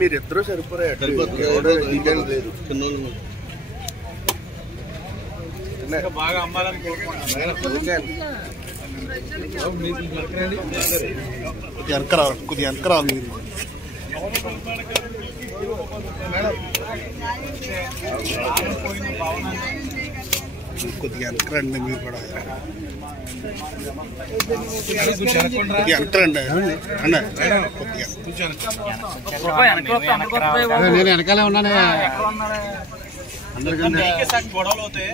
మీరు ఎద్దరూ సరిపోరాయి లేదు బాగా అమ్మాలని కొద్దిగా వెనకరావు మీరు కొద్దిగా వెనకరండి మీరు కూడా వెనకరండి నేను వెనకాలే ఉన్నానే అందరికీ గొడవలు అవుతాయి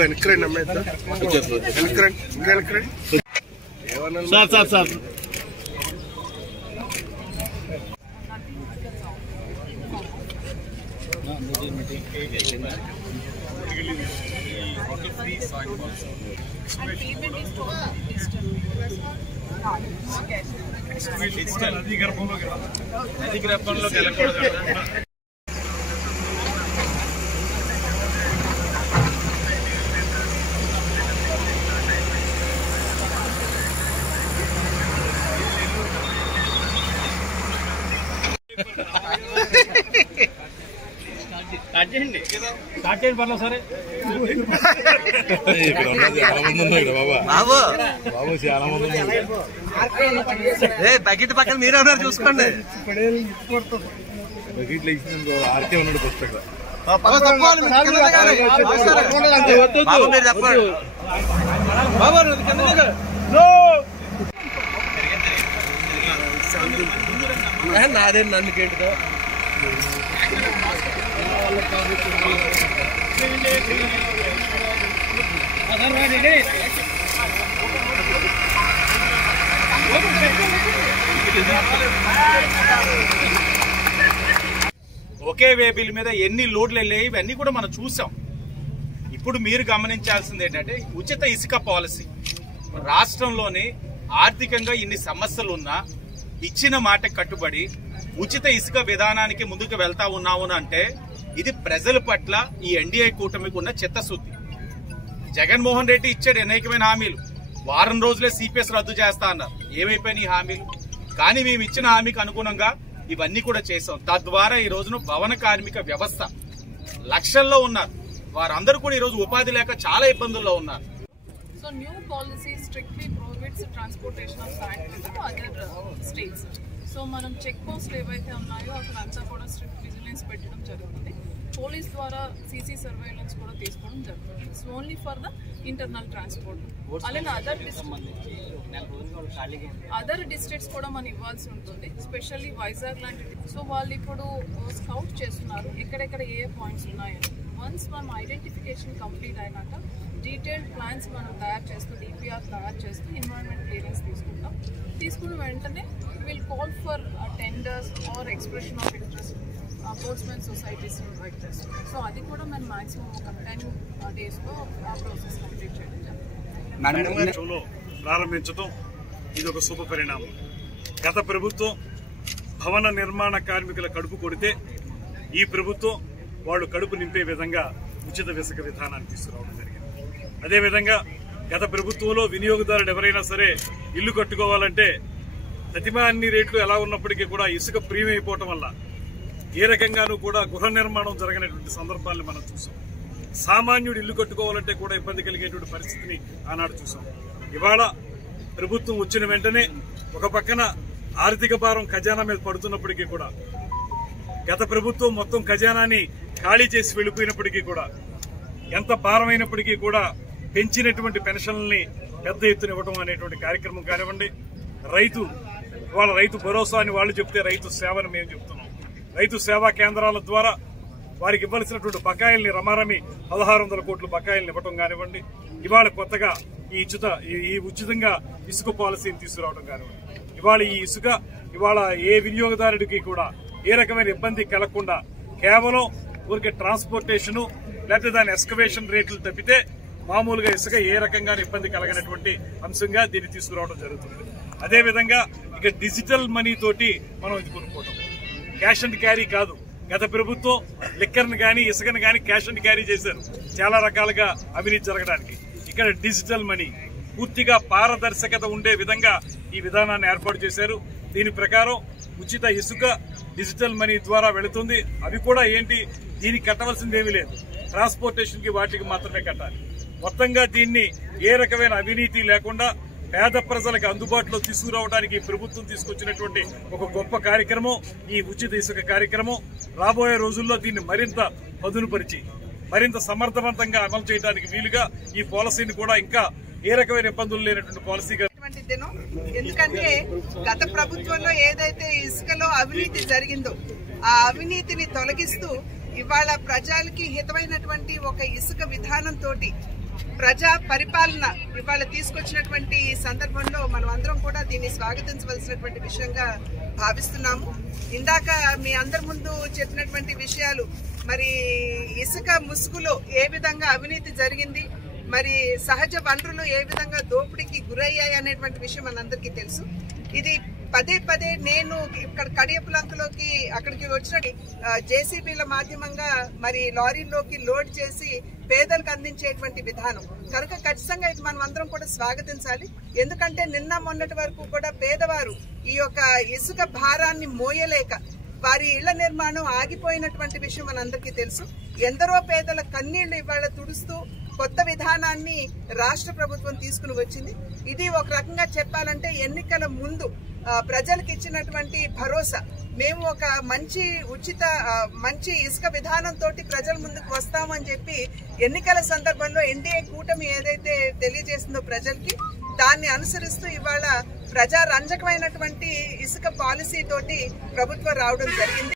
వెనకరండి అమ్మాయి వెనకరండి ఇంకా వెనకరండి సార్ సార్ సార్ పర్లేదు సరే బాబు చాలా మంది బకెట్ పక్కన మీరే ఉన్నారు చూసుకోండి బకెట్లో ఇచ్చిన ఆర్కే ఉన్నాడు పుస్తకం నాదే నన్ను కేటుగా ఒకే వేబిల్ మీద ఎన్ని లోడ్లు వెళ్ళాయి ఇవన్నీ కూడా మనం చూసాం. ఇప్పుడు మీరు గమనించాల్సింది ఏంటంటే ఉచిత ఇసుక పాలసీ. రాష్ట్రంలోని ఆర్థికంగా ఇన్ని సమస్యలు ఉన్నా ఇచ్చిన మాట కట్టుబడి ఉచిత ఇసుక విధానానికి ముందుకు వెళ్తా ఉన్నాము అంటే ఇది ప్రజల పట్ల ఈ ఎన్డీఏ కూటమికి ఉన్న చిత్తశుద్ధి. జగన్మోహన్ రెడ్డి ఇచ్చాడు అనేకమైన హామీలు. వారం రోజులే సిపిఎస్ రద్దు చేస్తా అన్నారు. ఏమైపోయినాయి హామీలు? కానీ మేము ఇచ్చిన హామీకి అనుగుణంగా ఇవన్నీ కూడా చేశాం. తద్వారా ఈ రోజున భవన కార్మిక వ్యవస్థ లక్షల్లో ఉన్నారు. వారందరూ కూడా ఈ రోజు ఉపాధి లేక చాలా ఇబ్బందుల్లో ఉన్నారు. So new policy strictly prohibits transportation of sand to other states. So మనం చెక్ పోస్ట్లు ఏవైతే ఉన్నాయో అక్కడ అంతా కూడా స్ట్రిక్ట్ విజిలెన్స్ పెట్టడం జరుగుతుంది. పోలీస్ ద్వారా సీసీ సర్వేలెన్స్ కూడా తీసుకోవడం జరుగుతుంది. It's only for the internal transport. అలానే అదర్ డిస్ట్రిక్ట్స్ కూడా మనం ఇవ్వాల్సి ఉంటుంది. స్పెషల్లీ వైజాగ్ లాంటిది. సో వాళ్ళు ఇప్పుడు స్కౌట్ చేస్తున్నారు ఎక్కడెక్కడ ఏ పాయింట్స్ ఉన్నాయని. వన్స్ మనం ఐడెంటిఫికేషన్ కంప్లీట్ అయినాక డీటెయిల్డ్ ప్లాన్స్ మనం తయారు చేస్తూ డిపిఆర్ తయారు చేస్తూ ఎన్విరాన్మెంట్ క్లియరెన్స్ తీసుకుంటాం. తీసుకున్న వెంటనే will call for tenders or expression of interest sportsmen societies invite చేస్తాం. సో అది కూడా మనం మాక్సిమం ఒక 10 daysలో ఆ ప్రాసెస్ కంప్లీట్ చేయడం జరుగుతుంది. ప్రారంభించడం ఇది ఒక శుభ పరిణామం. గత ప్రభుత్వం భవన నిర్మాణ కార్మికుల కడుపు కొడితే ఈ ప్రభుత్వం వాళ్ళు కడుపు నింపే విధంగా ఉచిత ఇసుక విధానాన్ని తీసుకురావడం జరిగింది. అదేవిధంగా గత ప్రభుత్వంలో వినియోగదారుడు ఎవరైనా సరే ఇల్లు కట్టుకోవాలంటే ప్రతిమా అన్ని రేట్లు ఎలా ఉన్నప్పటికీ కూడా ఇసుక ప్రీమియం అయిపోవటం వల్ల ఏ రకంగానూ కూడా గృహ నిర్మాణం జరగనటువంటి సందర్భాలను మనం చూసాం. సామాన్యుడు ఇల్లు కట్టుకోవాలంటే కూడా ఇబ్బంది కలిగేటువంటి పరిస్థితిని ఆనాడు చూసాం. ఇవాళ ప్రభుత్వం వచ్చిన వెంటనే ఒక పక్కన ఆర్థిక భారం ఖజానా మీద పడుతున్నప్పటికీ కూడా గత ప్రభుత్వం మొత్తం ఖజానాని ఖాళీ చేసి వెళ్లిపోయినప్పటికీ కూడా ఎంత భారమైనప్పటికీ కూడా పెంచినటువంటి పెన్షన్లని పెద్ద ఎత్తున ఇవ్వడం అనేటువంటి కార్యక్రమం కానివ్వండి, రైతు భరోసా అని వాళ్ళు చెప్తే రైతు సేవని మేము చెప్తున్నాం. రైతు సేవా కేంద్రాల ద్వారా వారికి ఇవ్వాల్సినటువంటి బకాయిల్ని రమారమి 1600 కోట్ల బకాయిల్ని ఇవ్వడం కానివ్వండి, ఇవాళ కొత్తగా ఈ ఉచితంగా ఇసుక పాలసీని తీసుకురావడం కానివ్వండి, ఇవాళ ఈ ఇసుక ఇవాళ ఏ వినియోగదారుడికి కూడా ఏ రకమైన ఇబ్బంది కలగకుండా కేవలం ఊరికే ట్రాన్స్పోర్టేషన్ లేకపోతే దాని ఎస్కవేషన్ రేట్లు తప్పితే మామూలుగా ఇసుక ఏ రకంగా ఇబ్బంది కలగనటువంటి అంశంగా దీన్ని తీసుకురావడం జరుగుతుంది. అదేవిధంగా ఇక డిజిటల్ మనీ తోటి మనం ఇది కొనుక్కోవడం, క్యాష్ అండ్ క్యారీ కాదు. గత ప్రభుత్వం లిక్కర్ని కానీ ఇసుకను కానీ క్యాష్ అండ్ క్యారీ చేశారు చాలా రకాలుగా అవినీతి జరగడానికి. ఇక్కడ డిజిటల్ మనీ పూర్తిగా పారదర్శకత ఉండే విధంగా ఈ విధానాన్ని ఏర్పాటు చేశారు. దీని ప్రకారం ఉచిత ఇసుక డిజిటల్ మనీ ద్వారా వెళుతుంది. అవి కూడా ఏంటి, దీనికి కట్టవలసింది ఏమీ లేదు, ట్రాన్స్పోర్టేషన్ కి వాటికి మాత్రమే కట్టాలి. మొత్తంగా దీన్ని ఏ రకమైన అవినీతి లేకుండా పేద ప్రజలకు అందుబాటులో తీసుకురావడానికి ప్రభుత్వం తీసుకొచ్చినటువంటి ఒక గొప్ప కార్యక్రమం ఈ ఉచిత ఇసుక కార్యక్రమం. రాబోయే రోజుల్లో దీన్ని మరింత పదునుపరిచి మరింత సమర్థవంతంగా అమలు చేయడానికి వీలుగా ఈ పాలసీని కూడా ఇంకా ఏ రకమైన ఇబ్బందులు లేనటువంటి పాలసీగా. ఎందుకంటే గత ప్రభుత్వంలో ఏదైతే ఇసుకలో అవినీతి జరిగిందో ఆ అవినీతిని తొలగిస్తూ ఇవాళ ప్రజలకి హితమైనటువంటి ఒక ఇసుక విధానంతో ప్రజా పరిపాలన ఇవాళ తీసుకొచ్చినటువంటి సందర్భంలో మనం అందరం కూడా దీన్ని స్వాగతించవలసినటువంటి విషయంగా భావిస్తున్నాము. ఇందాక మీ అందరి ముందు చెప్పినటువంటి విషయాలు, మరి ఇసుక ముసుగులో ఏ విధంగా అవినీతి జరిగింది, మరి సహజ వనరులు ఏ విధంగా దోపిడీకి గురయ్యాయి అనేటువంటి విషయం మనందరికీ తెలుసు. ఇది పదే పదే నేను ఇక్కడ కడియపులంకలోకి అక్కడికి వచ్చిన జేసీబీల మాధ్యమంగా మరి లారీలోకి లోడ్ చేసి పేదలకు అందించేటువంటి విధానం కనుక ఖచ్చితంగా ఇది మనం అందరం కూడా స్వాగతించాలి. ఎందుకంటే నిన్న మొన్నటి వరకు కూడా పేదవారు ఈ యొక్క ఇసుక భారాన్ని మోయలేక వారి ఇళ్ల నిర్మాణం ఆగిపోయినటువంటి విషయం మనందరికీ తెలుసు. ఎందరో పేదల కన్నీళ్లు ఇవాళ తుడుస్తూ కొత్త విధానాన్ని రాష్ట్ర ప్రభుత్వం తీసుకుని వచ్చింది. ఇది ఒక రకంగా చెప్పాలంటే ఎన్నికల ముందు ప్రజలకు ఇచ్చినటువంటి భరోసా. మేము ఒక మంచి ఇసుక విధానంతో ప్రజల ముందుకు వస్తామని చెప్పి ఎన్నికల సందర్భంలో ఎన్డీఏ కూటమి ఏదైతే తెలియజేసిందో ప్రజలకి, దాన్ని అనుసరిస్తూ ఇవాళ ప్రజారంజకమైనటువంటి ఇసుక పాలసీ తోటి ప్రభుత్వం రావడం జరిగింది.